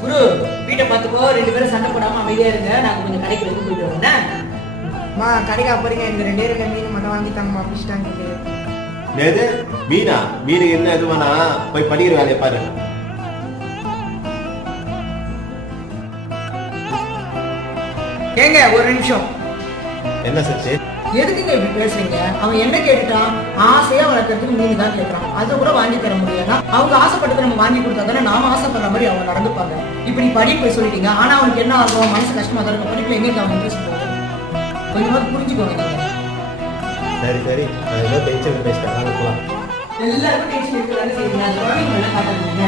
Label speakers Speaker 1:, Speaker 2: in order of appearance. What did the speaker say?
Speaker 1: குரு வீட்டை பார்த்துக்கோ ரெண்டு பேரும் சண்டை போடாம அமைதியா இருங்க. நாங்க கொஞ்சம் கடைக்கு வெளியே போயிட்டு வரோம்.
Speaker 2: மா கடைக்கா போறீங்க. எனக்கு ரெண்டே ரெண்டு மீன் மட்டும் வாங்கி தாங்கம்மா ஃபிஷ் டேங்க்கு
Speaker 3: மீனா? மீனுக்கு என்ன வேணா போய் வேலையை பாரு.
Speaker 2: ஏங்க ஒரு நிமிஷம்.
Speaker 3: என்ன சச்சு?
Speaker 1: எதுக்குங்க இப்படி பேசுறீங்க? அவன் என்ன கேட்டுட்டான்? ஆசையா வளர்க்கறதுக்கு மீன் தான் கேட்கறான் அதை கூட வாங்கி தர முடியலன்னா அவங்க ஆசைப்பட்டதை நம்ம வாங்கி கொடுத்தா தானே நாம ஆசைப்படுற மாதிரி அவங்க நடந்துப்பாங்க. இப்படி படிப்பு சொல்லிட்டீங்க. ஆனா அவனுக்கு என்ன ஆகும்? மனசு கஷ்டமா தான் இருக்கும். படிப்புல எங்க அவன் இன்ட்ரெஸ்ட் போகும் கொஞ்சமாவது புரிஞ்சுக்கோங்க நீங்க.
Speaker 3: சரி சரி. நான் ஏதோ டென்ஷன் பேசிட்டேன்.
Speaker 1: எல்லாருக்கும் மேல காட்டாதீங்க